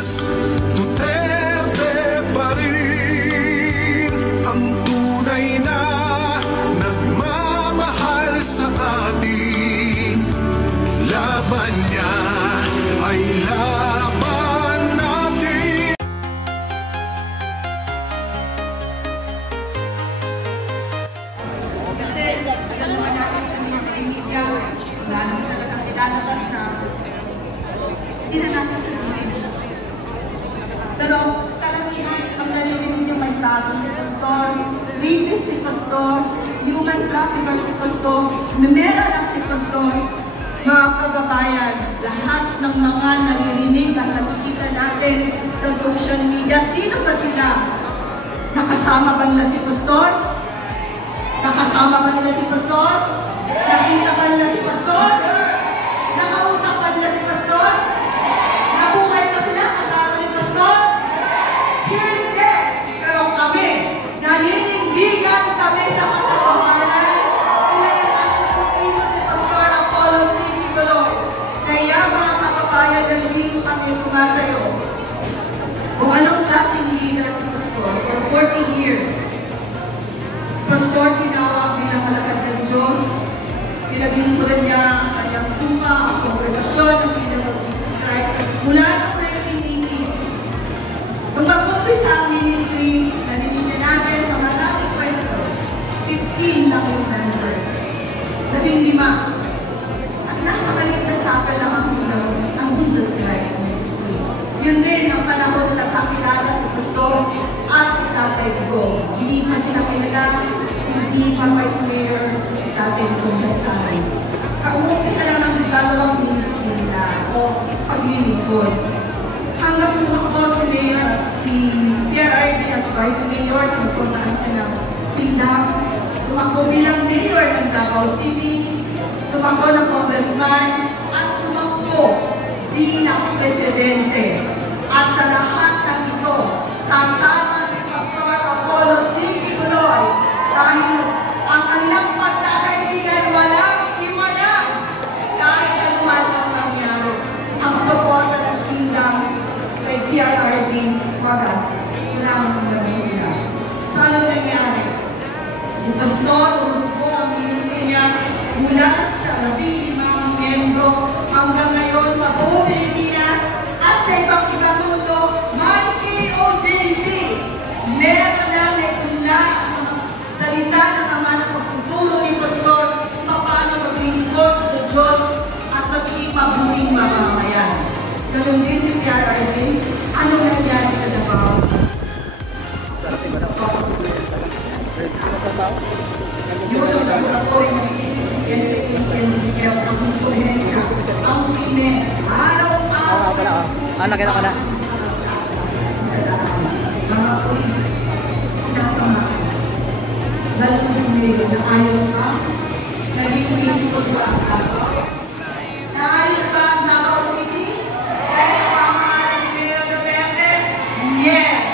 Pilipinas, Duterte pa rin ang tunay na nagmamahal sa atin. Laban niya ay laban natin. Kasi alam naman natin sa mga media, wala naman talagang ilalabas na hindi na natin sa media. Pero karamihan ang narinig yung may kaso si Pastor, rapist si Pastor, human trafficker si Pastor, memera lang si Pastor. Mga kababayan, lahat ng mga naririnig at nakikita natin sa social media, sino ba sila? Nakasama ba nila si Pastor? Nakasama ba nila si Pastor? Nakita ba nila si Pastor? Nakausap ba nila si Pastor? Nabuhay ba sila kasama ni Pastor? Hindi! Pero kami, naninindigan kami sa katotohanan. Kailangan natin sa sino si Pastor Apollo Sigigulo. Kaya mga kababayan, nandito kami tumatayo. Kung anong klaseng leader si Pastor for 40 years. Pastor, tinawag bilang malakad ng Diyos. Pinaglingkuran niya ang kanyang tuma, ang kongregasyon ng Kingdom of Jesus Christ mula noong 1980s. Nung mag-umpisa ang ministry, naninig natin sa maraming kwento, 15 lang yung member. 15. At nasa kalit na chapel lang ang Kingdom ang Jesus Christ ministry. Yun din ang panahon na kakilala si Pastor at si Tatay Go. Hindi pa sila kilala, hindi pa Vice Mayor si Tatay Go sa time. Kaumpisa lang ang dalawang ministry nila o paglilingkod. Hanggang tumakbo si Mayor, si Pierre R.D. as Vice Mayor, sinupuntaan siya ng Pindang. Tumakbo bilang Mayor ng Davao City, tumakbo ng Congressman, at tumakbo bilang Presidente. At sa lahat ng ito, kasama si Pastor Apollo Sigigulo dahil ang kanilang pagkakaibigan walang iwanan kahit anuman ang nangyari. Ang suporta ng Kingdom kay PRRD Wagas, wala ang gagawin sila. So ano nangyari? Si Pastor umusbo ang ministry niya mula sa 15 miyembro hanggang ngayon sa buong Pilipinas at sa ibang mundo, may KOJC. Meron na may tula salita ng Ama ng pagtuturo ni Pastor kung paano maglingkod sa Diyos at magiging mabuting mamamayan. Ganun din si PRRD. Anong nangyari sa Davao? Yun ang laboratory ng CNPS ang influensya, ang krimen, araw-araw. Nakita ko na. Mga polis, tinatangan. Lalo sa mga na ayos ka, naging peaceful ba ang Davao? Naayos ba ang Davao City? Dahil sa pamahalaan ni Mayor Duterte? Yes!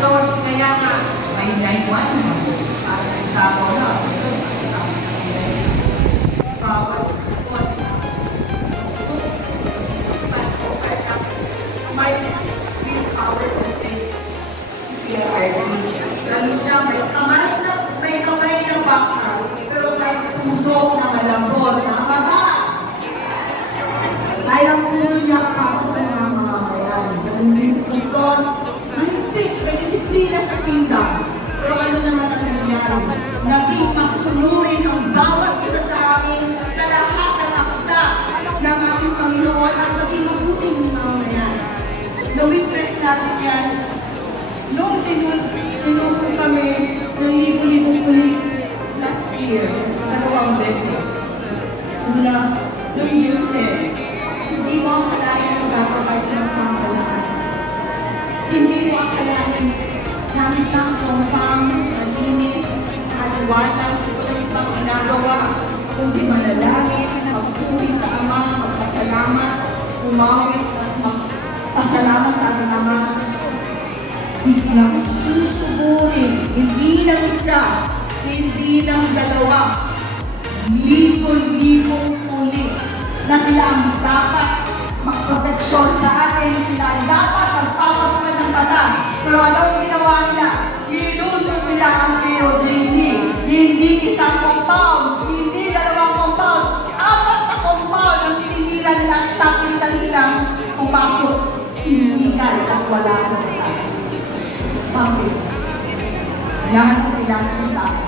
So, kaya nga, may 9-1 at ang Davao na. May willpower to stay si PRRD. Lalo siya, may kamay na baka, pero may puso na malambot, na baba. Dahil ang puso niya kapos ng mga mamamayan. Kasi hindi Pastor, mahigpit, may disiplina sa Kingdom. Pero ano naman ang nangyari? Naging masunurin ang bawat isa sa amin sa lahat ng akta ng aking Panginoon at maging mabuting mamamayan. Na-witness natin yan. Noong sinuko kami ng libo-libong pulis last year, 2 beses. Mula noong June, hindi mo akalain ang gagawin ng pamahalaan. Hindi mo akalain na isang compound, malinis, maliwanag, siguro ibang ginagawa, kundi manalangin, magpuri sa Ama, magpasalamat, umawit at magpasalamat sa ating Ama. Biglang susuburin, hindi lang isa, hindi lang dalawa, libo-libong pulis na sila ang dapat magproteksyon sa atin. Sila ay dapat magpapasukan ng batas. Pero ano ang ginawa nila? Ilusog nila ang POJC. Hindi isang compound, hindi dalawang compound, 4 na compound ang sinira nila at sapitan silang pumasok. Illegal at wala sa batas. Bakit? Yan ang kailangan ng tao.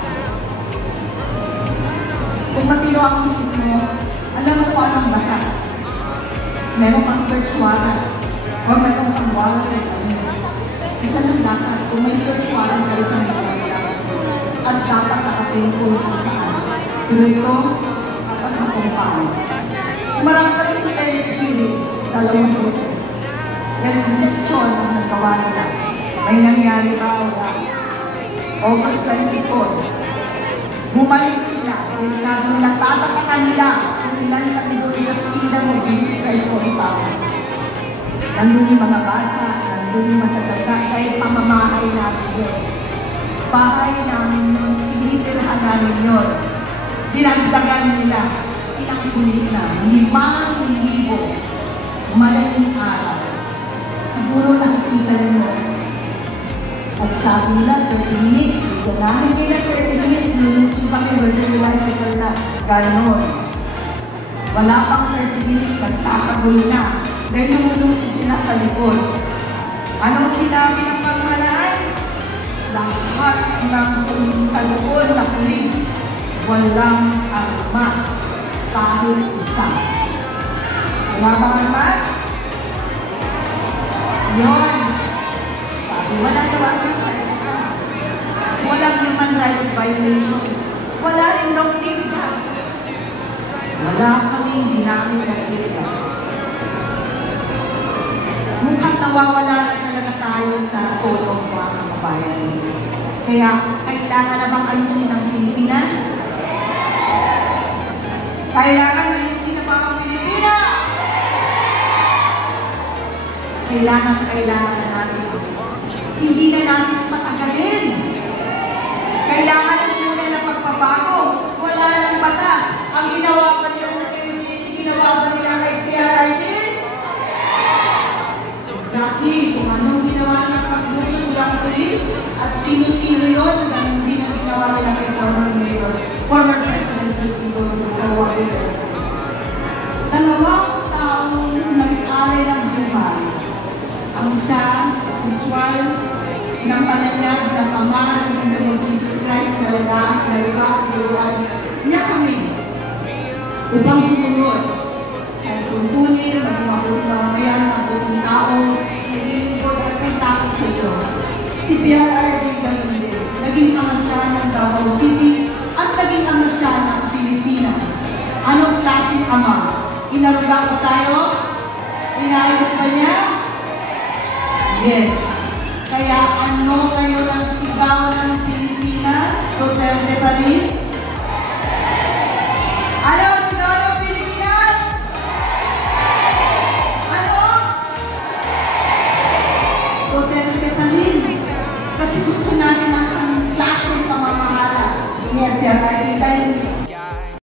Kung matino ang isip mo, alam mo kung anong batas. Meron kang search warrant or meron kang warrant ng alis. Isa lang dapat, kung may search warrant ka sa mga at dapat nakapinpoint kung saan. Pero ito, dapat nasumpahan. Marami kami sa Senate hearing, 2 process. Yan yung question ang nagawa nila. May nangyari ba o wala? August 24. Bumalik sila. Sabi nila, tatakakan nila kung ilan kami doon sa kingdom of Jesus Christ o ipapos. Nandun yung mga bata, nandun yung matatanda, kahit pamamahay namin yun. Bahay namin yun, tinitirhan namin yun. Dinagdagan nila, ilang pulis na, 5,000 madaling araw. Siguro nakikita nyo. At sabi nila, 30 minutes, dito namin kayo na 30 minutes, lulusog kami, whether you like it or not. Ganon. Wala pang 30 minutes, nagtatagoy na. Dahil lumulusog sila sa likod. Anong sinabi ng pamahalaan? Lahat ng kalukod na pulis, walang armas, kahit isa. Wala bang armas? Yun. Sabi, walang daw armas kahit isa. So, walang human rights violation. Wala rin daw tear gas. Wala kaming ginamit ng tear gas. Mukhang nawawala talaga tayo sa tulong mga kababayan. Kaya, kailangan na bang ayusin ang Pilipinas? Kailangan ayusin na ba ang Pilipinas? Kailangan na natin. Hindi na natin pasagalin. Kailangan na muna na pagpabago. Wala nang batas. Ang ginawa ba nila sa PRRD, ginawa ba nila kay PRRD? Exactly. Kung anong ginawa ng pagbuso ng polis at sino-sino yun, ganun din ang ginawa nila kay former mayor, former President Rodrigo Duterte. Dalawang taong nag-ari ng buhay. Ang isa, spiritual, ng pananyag ng Ama ng Jesus Christ na nalaga, niya kami upang sumunod. At tuntunin, maging mabuting mamamayan, mabuting tao, nililingkod at may takot sa Diyos. Si PRRD ganun din. Naging ama siya ng Davao City at naging ama siya ng Pilipinas. Anong klaseng ama? Inaruga ba tayo? Inayos ba niya? Yes. Kaya ano kayo ng sigaw ng Pilipinas? Duterte pa rin?